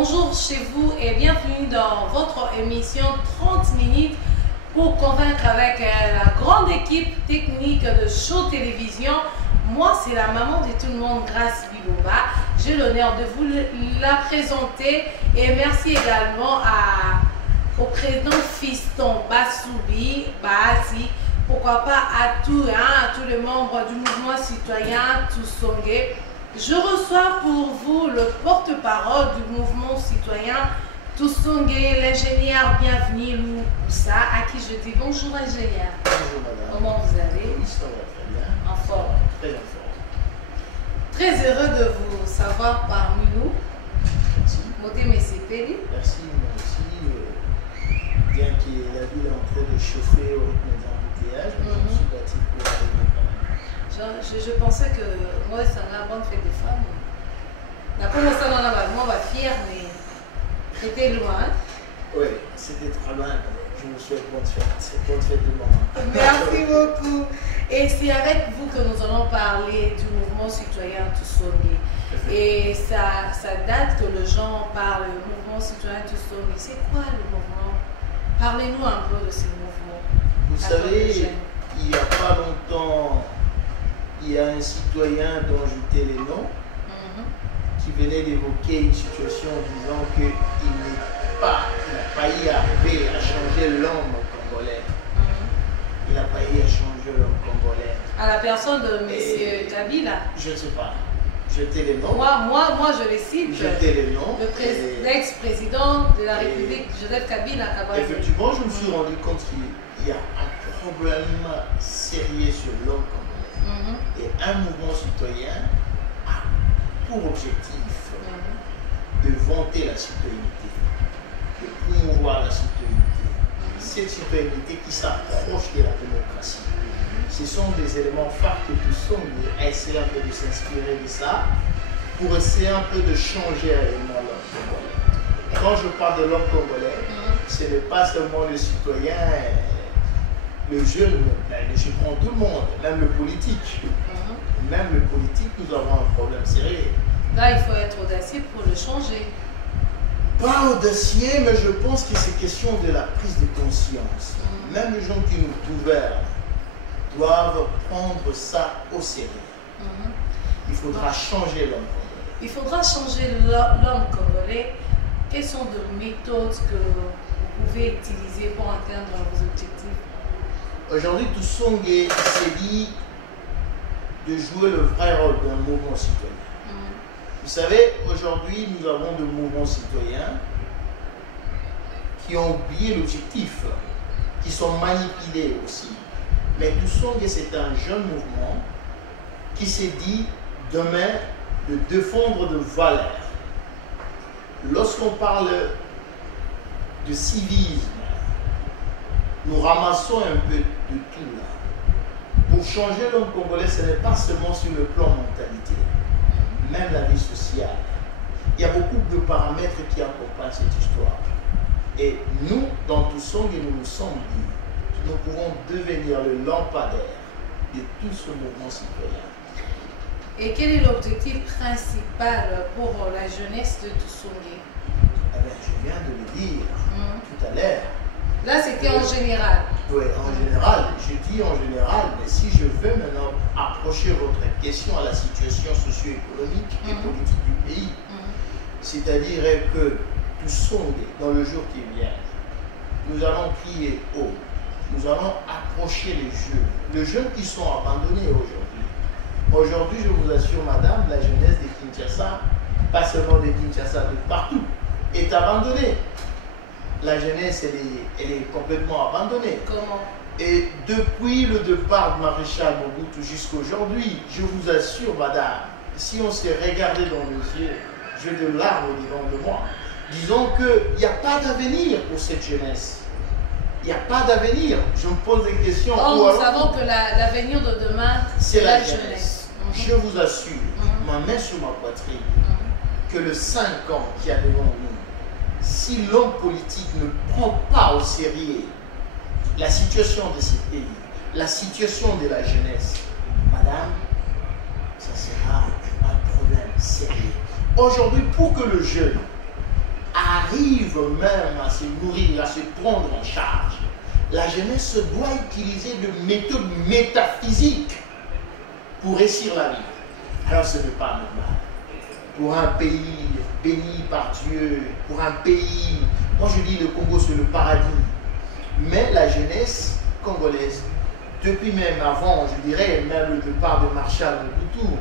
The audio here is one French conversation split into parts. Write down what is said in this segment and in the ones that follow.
bonjour chez vous et bienvenue dans votre émission 30 minutes pour convaincre avec la grande équipe technique de Show Télévision. Moi, c'est la maman de tout le monde, Grâce Biloba. J'ai l'honneur de vous la présenter et merci également au président Fiston Bassoubi, Bahati, pourquoi pas à tous les membres du mouvement citoyen Toussongé. Je reçois pour vous le porte-parole du mouvement citoyen Toussongé, l'ingénieur Bienvenue Loussa, à qui je dis bonjour ingénieur. Bonjour madame. Comment vous allez? Oui, ça va très bien. En forme. Très en forme. Très heureux de vous savoir parmi nous. Merci. Moté Messépeli. Merci, moi aussi. Bien que la ville est en train de chauffer au rythme des embouteillages, mais je me suis battu pour arriver quand même. Je pensais que moi, ça m'a bonne fête des femmes. On a commencé dans la moi, on va fier, mais c'était loin. Oui, c'était très loin. Je vous souhaite bonne fête. Bonne fête de maman. Merci beaucoup. Et c'est avec vous que nous allons parler du mouvement citoyen Toussongé. Et ça date que les gens parlent du mouvement citoyen Toussongé. C'est quoi le mouvement? Parlez-nous un peu de ce mouvement. Vous savez, il n'y a pas longtemps, il y a un citoyen dont je tais les noms qui venait d'évoquer une situation disant qu'il n'a pas y arrivé à changer l'homme congolais. Il n'a pas eu à changer l'homme congolais. À la personne de M. Kabila? Je ne sais pas. Jeter les noms. Moi, je les cite. Jeter les noms. L'ex-président de la République, Joseph Kabila. Effectivement, je me suis rendu compte qu'il y a un problème sérieux sur l'homme congolais. Et un mouvement citoyen a pour objectif de vanter la citoyenneté, de promouvoir la citoyenneté. Cette citoyenneté qui s'approche de la démocratie. Ce sont des éléments phares que Toussongé a essayé un peu de s'inspirer de ça pour essayer un peu de changer réellement l'homme congolais. Quand je parle de l'homme congolais, ce n'est pas seulement le citoyen, le jeune, je prends tout le monde, même le politique. Même le politique, nous avons un problème sérieux. Là, il faut être audacieux pour le changer. Pas audacieux, mais je pense que c'est question de la prise de conscience. Même les gens qui nous gouvernent doivent prendre ça au sérieux. Il faudra changer l'homme congolais. Il faudra changer l'homme congolais. Quelles sont les méthodes que vous pouvez utiliser pour atteindre vos objectifs? Aujourd'hui, Toussongé s'est dit de jouer le vrai rôle d'un mouvement citoyen. Vous savez, aujourd'hui, nous avons des mouvements citoyens qui ont oublié l'objectif, qui sont manipulés aussi. Mais Toussongé, c'est un jeune mouvement qui s'est dit demain de défendre de valeurs. Lorsqu'on parle de civisme, nous ramassons un peu de tout là. Pour changer l'homme congolais, ce n'est pas seulement sur le plan mentalité, même la vie sociale. Il y a beaucoup de paramètres qui accompagnent cette histoire. Et nous, dans Toussongé, nous nous sommes dit nous pouvons devenir le lampadaire de tout ce mouvement citoyen. Et quel est l'objectif principal pour la jeunesse de Toussongé? Je viens de le dire tout à l'heure. Là, c'était en général. Oui, en général. Je dis en général, mais si je veux maintenant approcher votre question à la situation socio-économique et politique du pays, c'est-à-dire que Toussongé, dans le jour qui vient, nous allons crier haut. Nous allons approcher les jeunes qui sont abandonnés aujourd'hui. Aujourd'hui, je vous assure, madame, la jeunesse de Kinshasa, pas seulement de Kinshasa, de partout, est abandonnée. La jeunesse, elle est complètement abandonnée. Comment? Et depuis le départ de Maréchal Mobutu jusqu'à aujourd'hui, je vous assure, madame, si on s'est regardé dans les yeux, j'ai de larmes au-devant de moi. Disons qu'il n'y a pas d'avenir pour cette jeunesse. Il n'y a pas d'avenir. Je me pose des questions. Nous savons que l'avenir de demain, c'est la jeunesse. Je vous assure, ma main sur ma poitrine, que le 5 ans qu'il y a devant nous, si l'homme politique ne prend pas au sérieux la situation de ce pays, la situation de la jeunesse, madame, ça sera un problème sérieux. Aujourd'hui, pour que le jeune arrive même à se nourrir, à se prendre en charge, la jeunesse doit utiliser de méthodes métaphysiques pour réussir la vie. Alors ce n'est pas normal. Pour un pays béni par Dieu, pour un pays, moi je dis le Congo c'est le paradis, mais la jeunesse congolaise, depuis même avant, je dirais, même le départ de Marshal Mobutu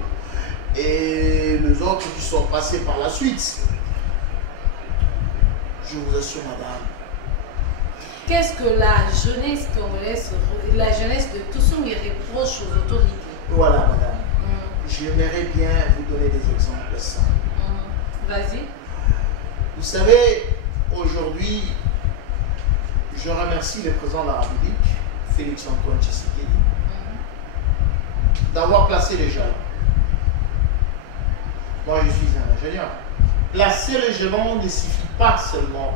et les autres qui sont passés par la suite, je vous assure madame. Qu'est-ce que la jeunesse congolaise, la jeunesse de Toussou reproche aux autorités? Voilà madame. J'aimerais bien vous donner des exemples simples. Vas-y. Vous savez, aujourd'hui, je remercie le président de la République, Félix Antoine Tshisekedi, d'avoir placé les jalons. Moi, je suis un ingénieur. Placer les jalons ne suffit pas seulement.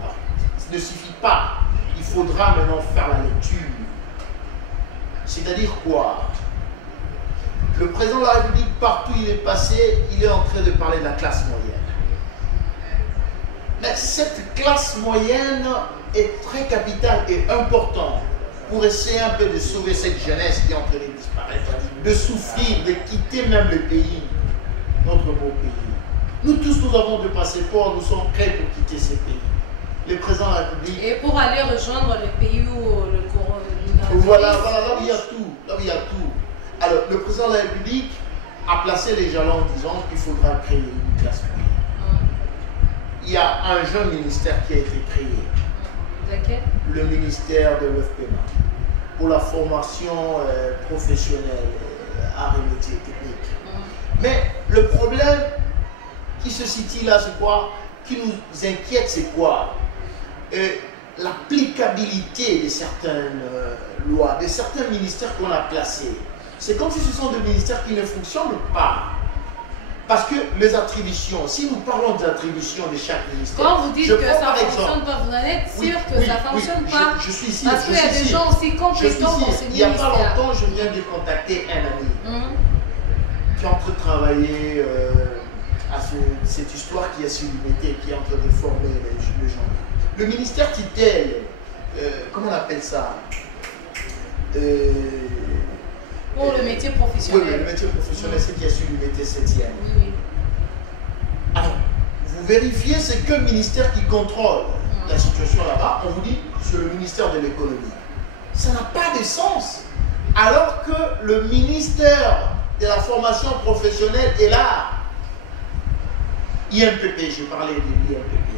Ne suffit pas. Il faudra maintenant faire la lecture. C'est-à-dire quoi? Le président de la République, partout où il est passé, il est en train de parler de la classe moyenne. Mais cette classe moyenne est très capitale et importante pour essayer un peu de sauver cette jeunesse qui est en train de disparaître, de souffrir, de quitter même le pays, notre beau pays. Nous tous, nous avons des passeports, nous sommes prêts pour quitter ces pays. Le président de la République... Et pour aller rejoindre le pays où le coronavirus... Voilà, là où il y a tout, là où il y a tout. Alors, le président de la République a placé les jalons en disant qu'il faudra créer une classe moyenne. Il y a un jeune ministère qui a été créé. Lequel? Le ministère de l'OFPEMA pour la formation professionnelle, arts et métiers techniques. Mais le problème qui se situe là, c'est quoi? Qui nous inquiète, c'est quoi? L'applicabilité de certaines lois, de certains ministères qu'on a placés. C'est comme si ce sont des ministères qui ne fonctionnent pas. Parce que les attributions, si nous parlons des attributions de chaque ministère... Quand vous dites que ça ne fonctionne pas, vous allez être sûr que ça ne fonctionne pas. Je suis ici. Parce qu'il y a des gens aussi compétents dans ces ministères. Il n'y a pas longtemps, je viens de contacter un ami qui est en train de travailler à cette histoire qui est sur l'unité, qui est en train de former les gens. Le ministère Titel, comment on appelle ça? Pour le métier professionnel. Oui, le métier professionnel, c'est qui est sur l'unité 7e. Oui. Alors, vous vérifiez, c'est que le ministère qui contrôle la situation là-bas. On vous dit, c'est le ministère de l'économie. Ça n'a pas de sens. Alors que le ministère de la formation professionnelle est là. INPP, j'ai parlé de l'INPP.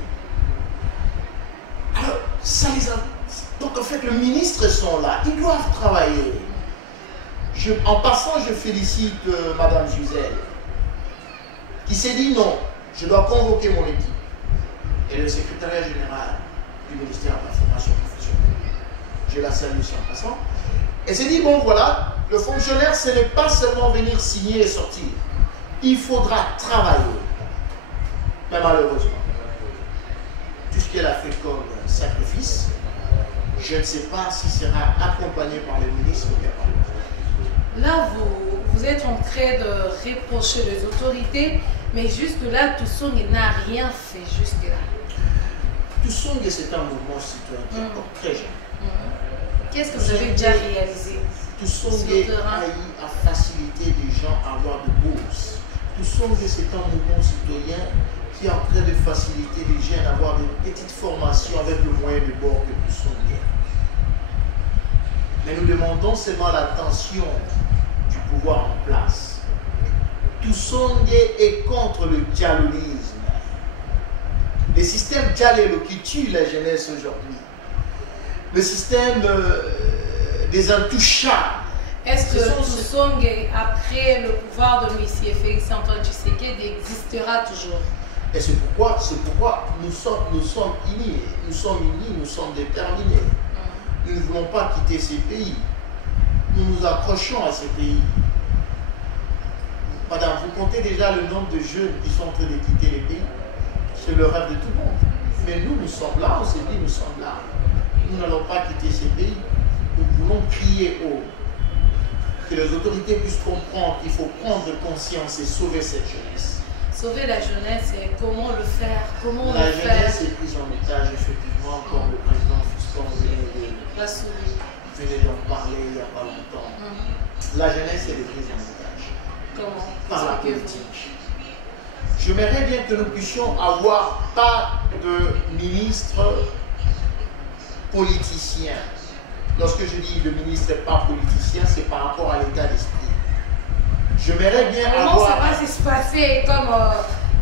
Alors, ça les a... Donc en fait, les ministres sont là. Ils doivent travailler. En passant, je félicite Madame Juzel, qui s'est dit non, je dois convoquer mon équipe et le secrétariat général du ministère de la formation professionnelle. Je la salue ici en passant. Elle s'est dit, bon voilà, le fonctionnaire, ce n'est pas seulement venir signer et sortir. Il faudra travailler. Mais malheureusement, tout ce qu'elle a fait comme sacrifice, je ne sais pas si sera accompagné par le ministre ou bien par le président. Là, vous êtes en train de reprocher les autorités, mais jusque-là, Toussou n'a rien fait jusque-là. Toussou, c'est un mouvement citoyen qui est encore très jeune. Qu'est-ce que vous avez déjà réalisé? Toussou a facilité les gens à avoir de bourses. Toussou, c'est un mouvement citoyen qui est en train de faciliter les jeunes à avoir des petites formations avec le moyen de bord que Toussou est. Mais nous demandons seulement l'attention du pouvoir en place. Toussou est contre le dialogisme. Le système dialogue qui tue la jeunesse aujourd'hui. Le système des intouchables. Est-ce que Toussou, après le pouvoir de M. Félix Antoine Tshisekedi, existera toujours? Et c'est pourquoi nous sommes unis. Nous sommes unis, nous sommes déterminés. Nous ne voulons pas quitter ces pays. Nous nous accrochons à ces pays. Madame, vous comptez déjà le nombre de jeunes qui sont en train de quitter les pays. C'est le rêve de tout le monde. Mais nous, nous sommes là, on s'est dit, nous sommes là. Nous n'allons pas quitter ces pays. Nous voulons crier haut. Que les autorités puissent comprendre qu'il faut prendre conscience et sauver cette jeunesse. Sauver la jeunesse, et comment le faire? Comment la le faire? jeunesse est prise en j'aimerais bien que nous puissions avoir pas de ministre politicien. Lorsque je dis de ministre pas politicien, c'est par rapport à l'état d'esprit. J'aimerais bien Comment avoir... ça va se passer comme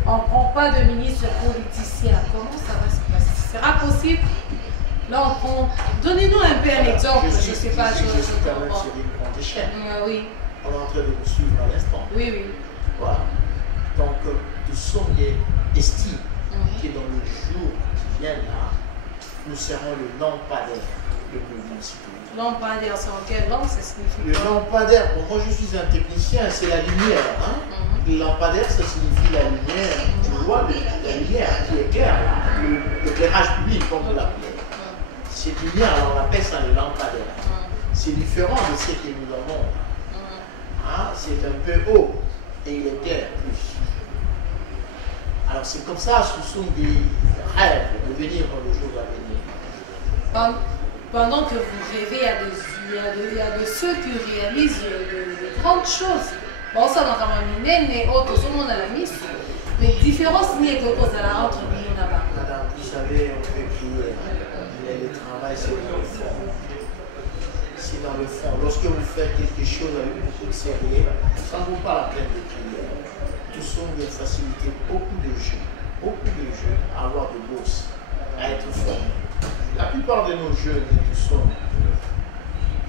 on ne prend pas de ministre politicien? Comment ça va se passer? Sera possible? Là, on prend... Donnez-nous un peu un exemple. Je ne sais pas. Je suis quand même sur une grande échelle. Oui. On est en train de nous suivre à l'instant. Oui, oui. Voilà. Donc, nous sommes estime que dans le jour qui vient là, nous serons le lampadaire de mouvement citoyen. Lampadaire, c'est en quelle langue ça signifie? Le lampadaire, bon, moi je suis un technicien, c'est la lumière. Hein? Le lampadaire, ça signifie la lumière. Tu vois, la lumière qui éclaire, l'éclairage public, comme vous l'appelez. Cette lumière, alors on appelle ça le lampadaire. C'est différent de ce que nous avons. Hein? C'est un peu haut et il éclaire plus. Alors c'est comme ça, ce sont des rêves de venir dans le jour à venir. Pendant que vous rêvez, il y a de ceux qui réalisent de grandes choses. Bon, ça n'a quand même mais autres, tout le monde a la mise. Mais différence n'est que cause de la entre nous là-bas. Madame, vous savez, on peut crier. Le travail, c'est dans le fond. C'est dans le fond. Lorsque vous faites quelque chose avec beaucoup de sérieux, ça ne vaut pas la peine de crier. Tout ça vient faciliter beaucoup de jeunes à avoir de bourses, à être formés. La plupart de nos jeunes, nous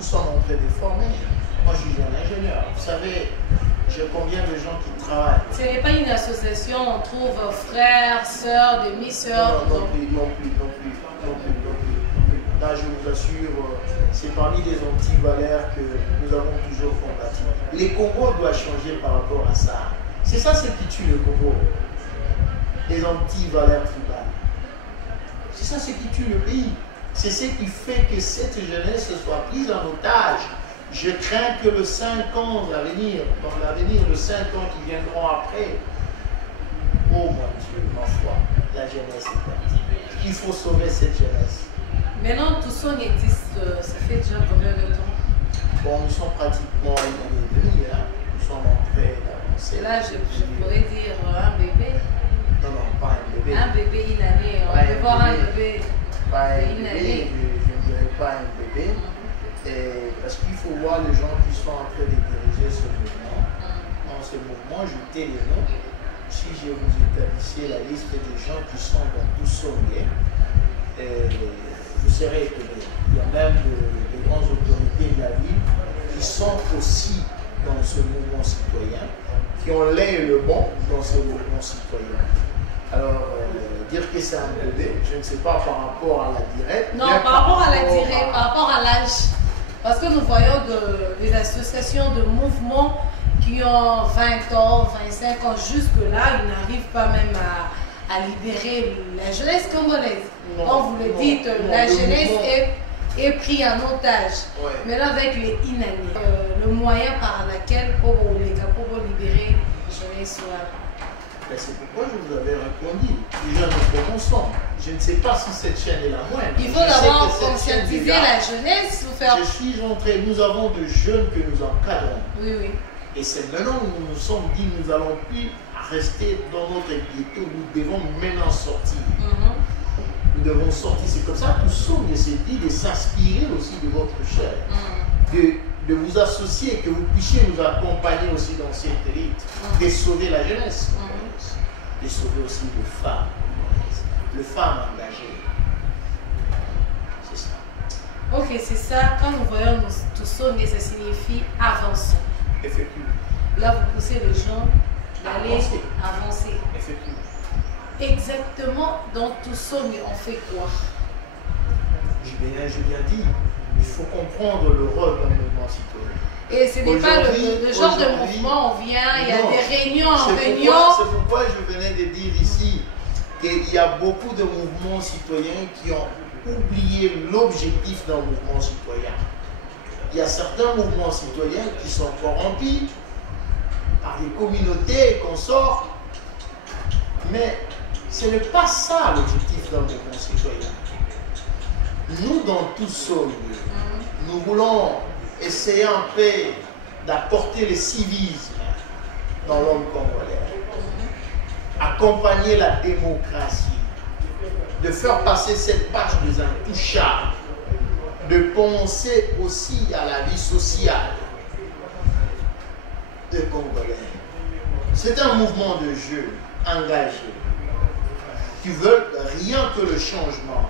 sommes en train de former. Moi, je suis un ingénieur. Vous savez, j'ai combien de gens qui travaillent. Ce n'est pas une association, on trouve frères, sœurs, demi-sœurs. Non plus. Là, je vous assure, c'est parmi les anti-valeurs que nous avons toujours combattu. Les Congos doivent changer par rapport à ça. C'est ça ce qui tue le Congo. Les anti-valeurs tribales. C'est ça ce qui tue le pays. C'est ce qui fait que cette jeunesse soit prise en otage. Je crains que le 5 ans à venir, dans l'avenir, le 5 ans qui viendront après, oh mon Dieu, ma foi, la jeunesse est perdue. Il faut sauver cette jeunesse. Maintenant, tout ça existe, ça fait déjà combien de temps? Bon, nous sommes pratiquement une année et demie, hein. Nous sommes en train d'avancer. Là, je pourrais dire un bébé. Non, pas un bébé. Un bébé, une année. On peut voir un bébé. Pas un bébé, je ne dirais pas un bébé. Parce qu'il faut voir les gens qui sont en train de diriger ce mouvement. Dans ce mouvement, jetez les noms. Si je vous établissais la liste des gens qui sont dans tout sommet, vous serez étonné. Il y a même des grandes autorités de la ville qui sont aussi dans ce mouvement citoyen, qui ont l'air le bon dans ce mouvement citoyen. Alors, dire que c'est un bébé, je ne sais pas par rapport à la directe. Non, par rapport à la directe, par rapport à l'âge. Parce que nous voyons des associations de mouvements qui ont 20 ans, 25 ans, jusque-là, ils n'arrivent pas même à libérer la jeunesse congolaise. Quand vous le dites, la jeunesse est prise en otage. Ouais. Mais là, avec les inanimés, le moyen par lequel pour libérer la jeunesse soit... C'est pourquoi je vous avais répondu. Déjà, nous commençons. Je ne sais pas si cette chaîne est la moindre. Il faut d'abord conscientiser la jeunesse. Faire... Je suis entré, nous avons de jeunes que nous encadrons. Oui. Et c'est maintenant que nous nous sommes dit, nous n'allons plus rester dans notre ghetto. Nous devons maintenant sortir. Nous devons sortir. C'est comme ça que nous sommes, je s'est dit, de s'inspirer aussi de votre chair. De vous associer, que vous puissiez nous accompagner aussi dans cette élite, de sauver la jeunesse, de sauver aussi les femmes engagées. C'est ça. Ok, c'est ça. Quand nous voyons tout ça, ça signifie avançons. Effectivement. Là, vous poussez les gens d'aller avancer. Effectivement. Exactement, dans tout ça, mais on fait quoi? Je viens dire. Il faut comprendre le rôle d'un mouvement citoyen. Et ce n'est pas le genre de mouvement, on vient, il y a des réunions en réunion. C'est pourquoi je venais de dire ici qu'il y a beaucoup de mouvements citoyens qui ont oublié l'objectif d'un mouvement citoyen. Il y a certains mouvements citoyens qui sont corrompus par des communautés qu'on sort, mais ce n'est pas ça l'objectif d'un mouvement citoyen. Nous, dans tout sommes, nous voulons essayer en paix d'apporter le civisme dans l'homme congolais. accompagner la démocratie, de faire passer cette page des intouchables, de penser aussi à la vie sociale des Congolais. C'est un mouvement de jeunes engagés qui veulent rien que le changement.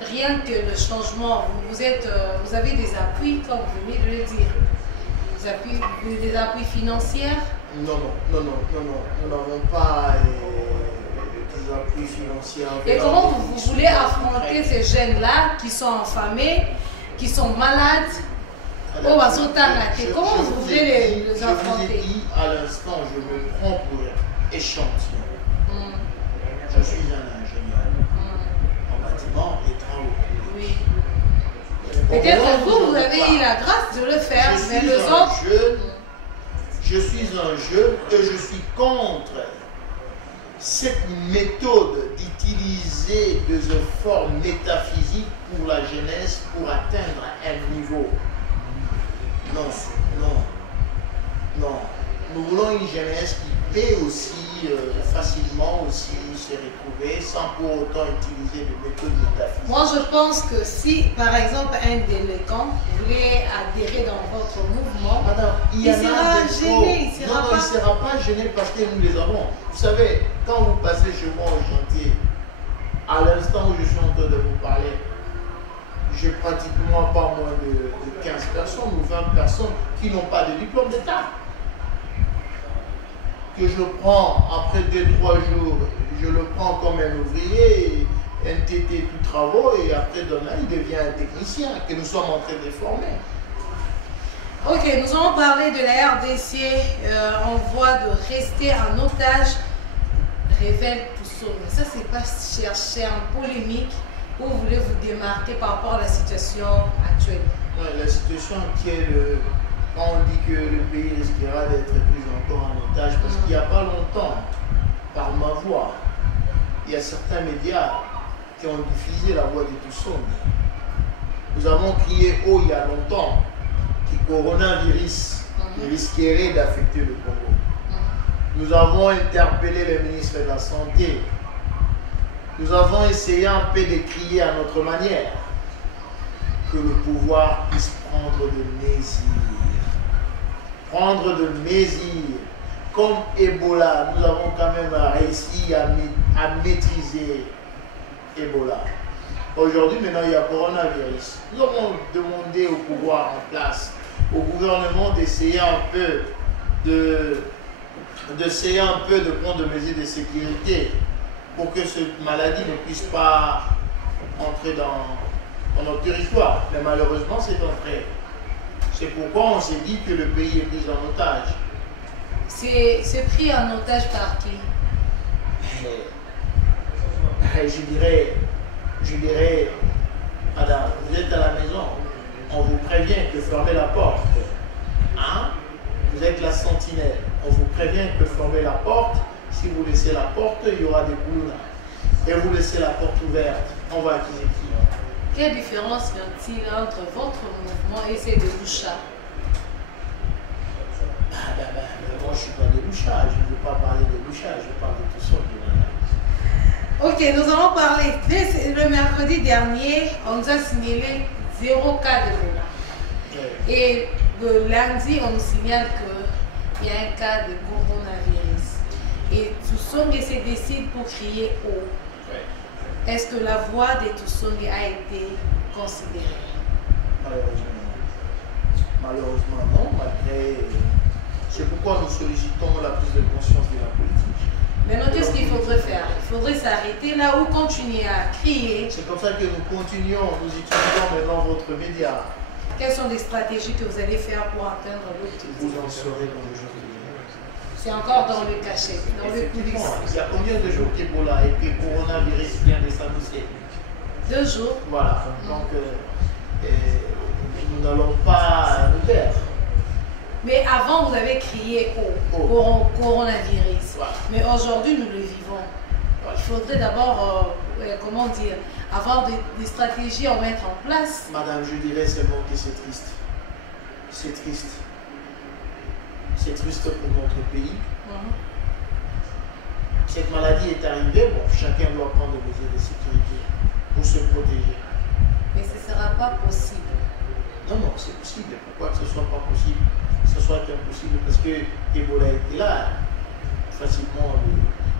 Rien que le changement. Vous avez des appuis, comme vous venez de le dire. Des appuis financiers? Non, nous n'avons pas des appuis financiers. Et comment vous voulez affronter ces jeunes-là qui sont affamés, qui sont malades? Comment vous voulez les affronter? Je vous ai dit à l'instant, je me prends pour échantillon. Je suis un ingénieur en bâtiment et travaux. Oui. Peut-être que vous avez eu la grâce de le faire, mais les autres... Je suis un jeune et je suis contre cette méthode d'utiliser des efforts métaphysiques pour la jeunesse pour atteindre un niveau. Non. Nous voulons une jeunesse qui peut aussi facilement aussi se retrouver sans pour autant utiliser des méthodes métaphysiques. Moi, je pense que si, par exemple, un délinquant voulait adhérer dans votre mouvement, madame, il sera gêné. Il ne sera pas gêné parce que nous les avons. Vous savez, quand vous passez chez moi au chantier, à l'instant où je suis en train de vous parler, j'ai pratiquement pas moins de 15 personnes ou 20 personnes qui n'ont pas de diplôme d'État. Que je prends après 2-3 jours, je le prends comme un ouvrier, un TT tout travaux, et après demain il devient un technicien que nous sommes en train de former. Ok, nous allons parler de la RDC, on voit de rester en otage, révèle tout ça. Mais ça, c'est pas chercher en polémique où vous voulez vous démarquer par rapport à la situation actuelle. Ouais, la situation actuelle, quand on dit que le pays risquera d'être pris encore en otage, parce qu'il n'y a pas longtemps, par ma voix, il y a certains médias qui ont diffusé la voix de Toussaint. Nous avons crié haut il y a longtemps que le coronavirus risquerait d'affecter le Congo. Nous avons interpellé le ministre de la Santé. Nous avons essayé un peu de crier à notre manière que le pouvoir puisse prendre de mesures. Prendre de mesures. Comme Ebola, nous avons quand même réussi à maîtriser Ebola. Aujourd'hui, maintenant, il y a coronavirus. Nous avons demandé au pouvoir en place, au gouvernement d'essayer un peu de prendre des mesures de sécurité pour que cette maladie ne puisse pas entrer dans notre territoire. Mais malheureusement, c'est entré. C'est pourquoi on s'est dit que le pays est pris en otage. C'est pris en otage par qui? Je dirais, madame, vous êtes à la maison, on vous prévient que fermez la porte. Hein? Vous êtes la sentinelle, on vous prévient que fermez la porte. Si vous laissez la porte, il y aura des boulons. Et vous laissez la porte ouverte, on va accuser qui? Quelle différence y a-t-il entre votre mouvement et ces débouchas? Moi, je ne suis pas débouchage, je ne veux pas parler de débouchage, je parle de tout ça. Ok, nous allons parler. Le mercredi dernier, on nous a signalé 0 cas d'Ebola. Et le lundi, on nous signale qu'il y a un cas de coronavirus. Et Toussongue se décide pour crier haut. Est-ce que la voix de Toussongue a été considérée? Malheureusement non, malgré... C'est pourquoi nous sollicitons la prise de conscience de la politique. Maintenant, qu'est-ce qu'il faudrait faire? Il faudrait s'arrêter là ou continuer à crier. C'est comme ça que nous continuons, nous utilisons maintenant votre média. Quelles sont les stratégies que vous allez faire pour atteindre l'objectif? Vous en saurez dans le jour de C'est encore dans le cachet, dans le coulisses. Il y a combien de jours qu'Ebola et que le coronavirus vient de s'annoncer? 2 jours. Voilà, donc nous n'allons pas nous taire. Mais avant, vous avez crié au coronavirus. Voilà. Mais aujourd'hui, nous le vivons. Voilà. Il faudrait d'abord, comment dire, avoir des stratégies à mettre en place. Madame, je dirais seulement que c'est triste. C'est triste. C'est triste pour notre pays. cette maladie est arrivée, bon, chacun doit prendre des mesures de sécurité pour se protéger. Mais ce ne sera pas possible. Non, non, c'est possible. Pourquoi que ce ne soit pas possible? Ce soit impossible parce que Ebola était là, facilement.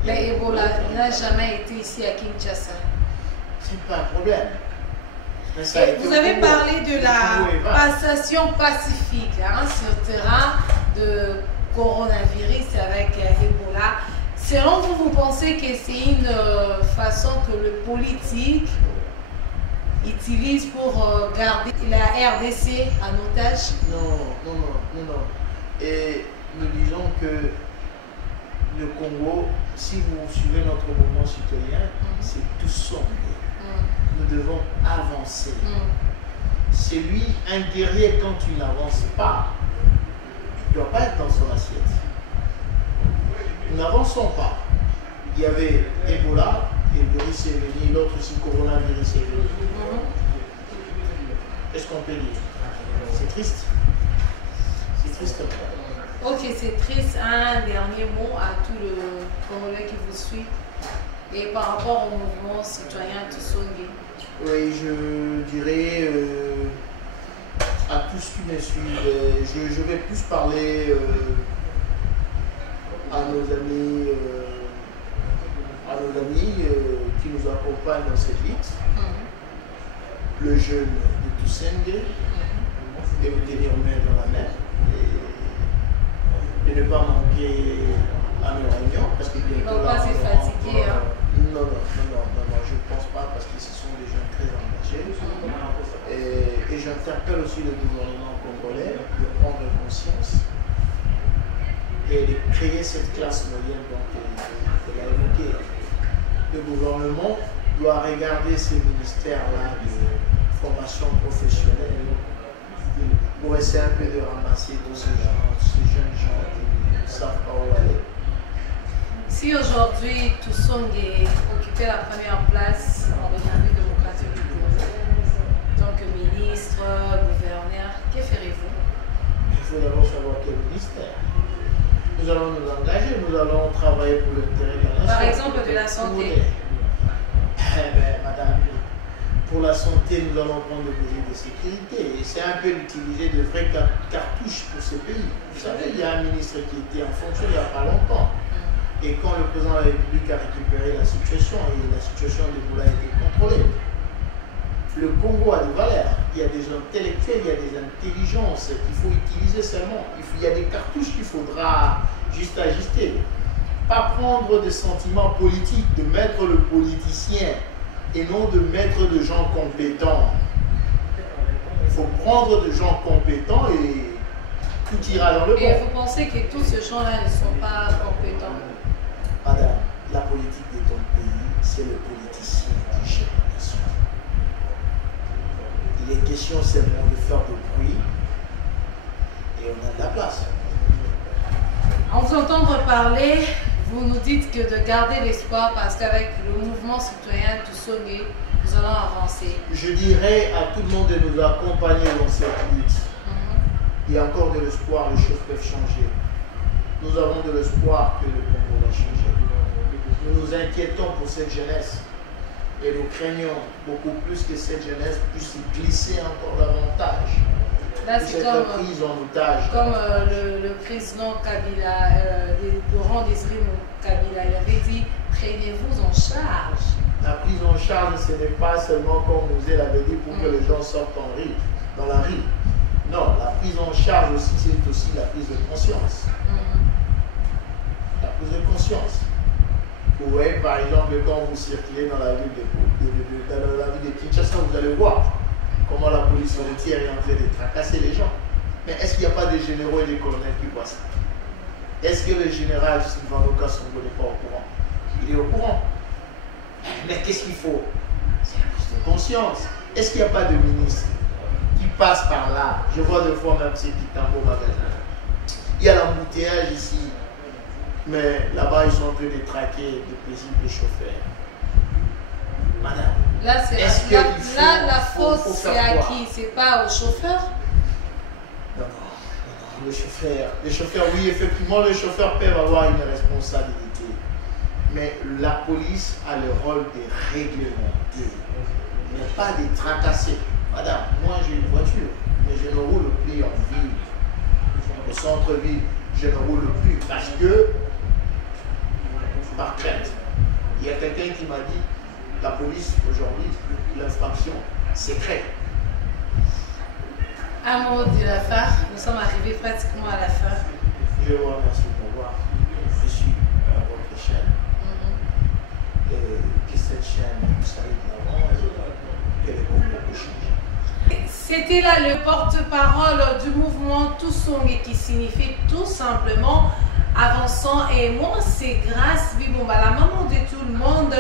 Mais Ebola n'a jamais été ici à Kinshasa. C'est pas un problème. Vous avez parlé de la passation pacifique hein, sur le terrain de coronavirus avec Ebola. Selon vous, vous pensez que c'est une façon que le politique utilise pour garder la RDC en otage? Non. Et nous disons que le Congo, si vous suivez notre mouvement citoyen, c'est tout sombre. Nous devons avancer. C'est lui, un guerrier, quand il n'avance pas, il ne doit pas être dans son assiette. Nous n'avançons pas. Il y avait Ebola, et le virus est venu, l'autre aussi, coronavirus est venu. Qu'est-ce qu'on peut dire? C'est triste. C'est triste. Ok, c'est triste. Un dernier mot à tout le Congolais qui vous suit. Et par rapport au mouvement citoyen Toussongé. Oui, je dirais à tous qui me suivent, je vais plus parler à nos amis, qui nous accompagnent dans cette lutte. Le jeune de Toussongé, et vous tenir main dans la main et ne pas manquer à nos réunions parce que ils ne vont pas se fatiguer. Non, je ne pense pas parce que ce sont des gens très engagés. Et j'interpelle aussi le gouvernement congolais de prendre conscience et de créer cette classe moyenne dont il a évoqué. Le gouvernement doit regarder ces ministères-là de formation professionnelle pour essayer un peu de ramasser tous ces jeunes gens qui ne savent pas où aller. Si aujourd'hui Toussongé occupait la première place en République démocratique du Congo, en tant que ministre, gouverneur, que ferez-vous? Il faut d'abord savoir quel ministère. Nous allons nous engager, nous allons travailler pour l'intérêt de la nation. Par exemple de la santé. Madame, pour la santé, nous allons prendre des mesures de sécurité. Et c'est un peu d'utiliser de vraies cartouches pour ce pays. Vous savez, il y a un ministre qui était en fonction il n'y a pas longtemps. Et quand le président de la République a récupéré la situation, et la situation d'Ebola a été contrôlée, le Congo a des valeurs, il y a des intellectuels, il y a des intelligences qu'il faut utiliser seulement. Il y a des cartouches qu'il faudra juste ajuster. Pas prendre des sentiments politiques, de mettre le politicien et non de mettre de gens compétents. Il faut prendre de gens compétents et tout ira dans le bon. Et vous pensez que tous ces gens-là ne sont pas compétents? Madame, la politique de ton pays, c'est le politicien qui gère la nation. Il est question seulement de faire du bruit et on a de la place. En vous entendre parler, vous nous dites que de garder l'espoir parce qu'avec le mouvement citoyen Toussongé, nous allons avancer. Je dirais à tout le monde de nous accompagner dans cette lutte. Il y a encore de l'espoir, les choses peuvent changer. Nous avons de l'espoir que le Congo va changer. Nous nous inquiétons pour cette jeunesse et nous craignons beaucoup plus que cette jeunesse puisse glisser encore davantage. Là, c'est comme, prise en otage. Comme le président Kabila, Laurent Désiré Kabila, il avait dit prenez-vous en charge. La prise en charge, ce n'est pas seulement comme Moselle l'avait dit pour que les gens sortent dans la rue. Non, la prise en charge aussi, c'est aussi la prise de conscience. La prise de conscience. Vous voyez, par exemple, quand vous circulez dans la ville de Kinshasa, vous allez voir comment la police routière est en train de tracasser les gens. Mais est-ce qu'il n'y a pas des généraux et des colonels qui passent? Est-ce que le général Sylvain Lokasongo n'est pas au courant? Il est au courant. Mais qu'est-ce qu'il faut? C'est la prise de conscience. Est-ce qu'il n'y a pas de ministre qui passe par là? Je vois des fois même ces petits tambours magasins. Il y a l'embouteillage ici. Mais là-bas, ils sont en train de traquer de paisibles chauffeurs. Madame, là, la faute, c'est à qui? C'est pas au chauffeur? Non, le chauffeur. Les chauffeurs, oui, effectivement, les chauffeurs peuvent avoir une responsabilité. Mais la police a le rôle de réglementer, mais pas de tracasser. Madame, moi j'ai une voiture, mais je ne roule plus en ville. Au centre-ville, je ne roule plus parce que, par crainte. Il y a quelqu'un qui m'a dit, la police aujourd'hui, l'infraction, c'est créé. Un mot de la fin, nous sommes arrivés pratiquement à la fin. Je vous remercie pour voir. Je suis à votre chaîne. Et que cette chaîne puisse aller de l'avant et que les concours changent. C'était là le porte-parole du mouvement Toussongé qui signifie tout simplement avançons. Et moi, c'est grâce Bibomba, la maman de tout le monde.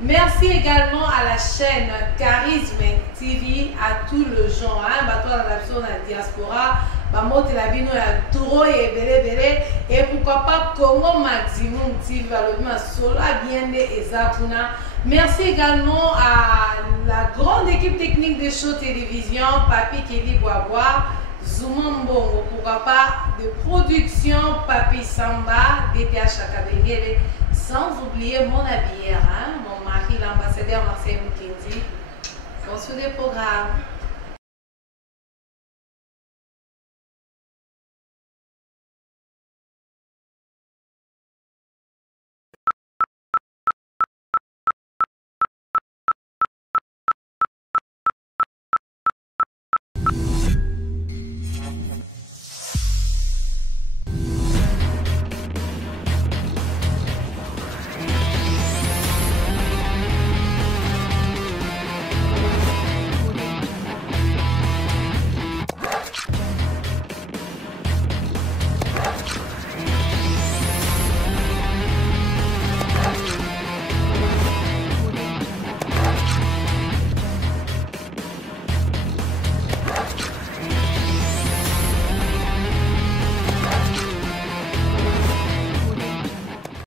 Merci également à la chaîne Charisme TV, à tout le gens, toi la zone la diaspora, la bino ya Touro et Belé, et pourquoi pas Congo Maximum TV, le Sola bien et Zakuna. Merci également à la grande équipe technique de Show Télévision, Papi Kelly Boaboa, Zoumambongo, pourquoi pas de production, Papi Samba, DTH Akabengele, sans oublier mon habillère, mon mari, l'ambassadeur Marcel Mukendi. On se des programmes.